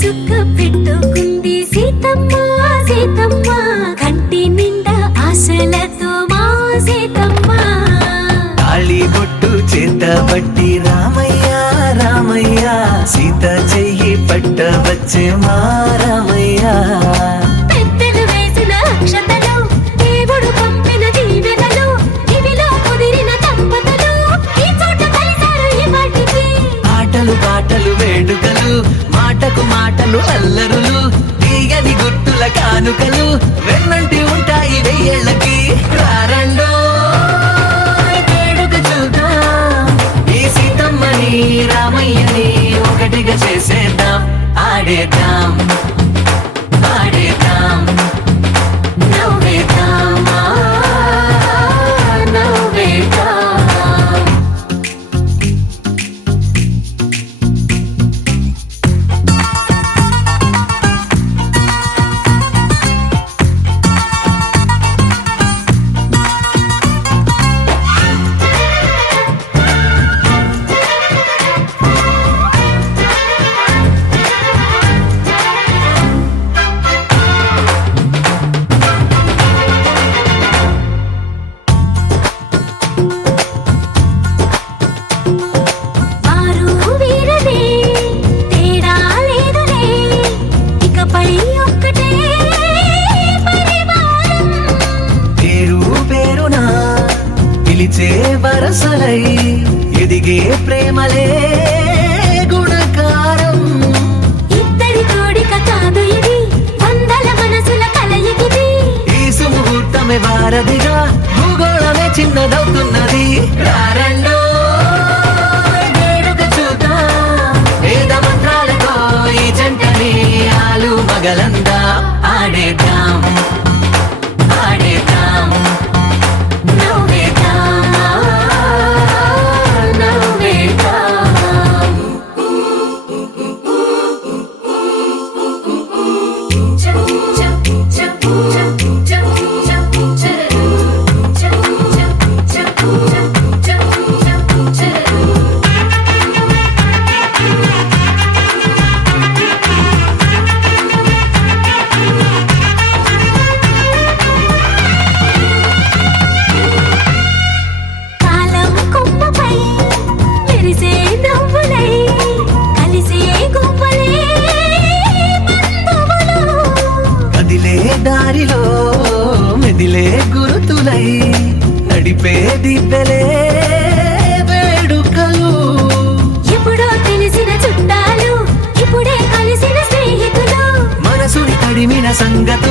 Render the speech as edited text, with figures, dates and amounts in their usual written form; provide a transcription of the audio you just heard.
చుక్క పెట్టుకుంది సీతమ్మ సీతమ్మ కంటి నిండా ఆశలతో మా సీతమ్మ తాళి బొట్టు చేతబట్టి రామయ్య రామయ్య సీత చెయ్యి పట్టవచ్చే మా రామయ్య పెద్దలు వేసిన అక్షతలు దేవుడు పంపిన దీవెనలు ఇవిలో కుదిరిన దంపతులు ఈ చోట కలిసారు ఈ వాటికి ఆటలు పాటలు వేడుకలు మాటకు మాటలు అల్లరులు తీయని గుర్తుల కానుకలు వెన్నంటి ఉంటాయి వెయ్యేళ్ళకి రారండో వేడుక చూద్దాం ఈ సీతమ్మని రామయ్యని ఒకటిగా చేసేద్దాం ఆడేద్దాం ఆడేద్దాం నవ్వేద్దాం నవ్వేద్దాం వారు వీరనే తేడా లేదులే ఇకపై ఒక్కటే పరివారం పేరు పేరునా పిలిచే వరసలై ఎదిగే ప్రేమలే గుణకారం ఇద్దరి కోడిక కాదు ఇది వందల మనసుల కలయికిది ఈ సుముహూర్తమే వారధిగా భూగోళమే చిన్నదవుతున్నది రారండో వేడుక చూద్దాం వేద మంత్రాలతో ఈ జంటని ఆలు మగలందా ఆడేద్దాం ఆడేద్దాం నవ్వేద్దాం నవ్వేద్దాం కాలం కొమ్మపై మెరిసే నవ్వులై కలిసే గువ్వలే బంధువులు కదిలే దారిలో మెదిలే గురుతులై నడిపే దిబ్బెలే వేడుకలు ఎప్పుడో తెలిసిన చుట్టాలు ఇప్పుడే కలిసిన స్నేహితులు మనసుని తడిమిన సంగతులు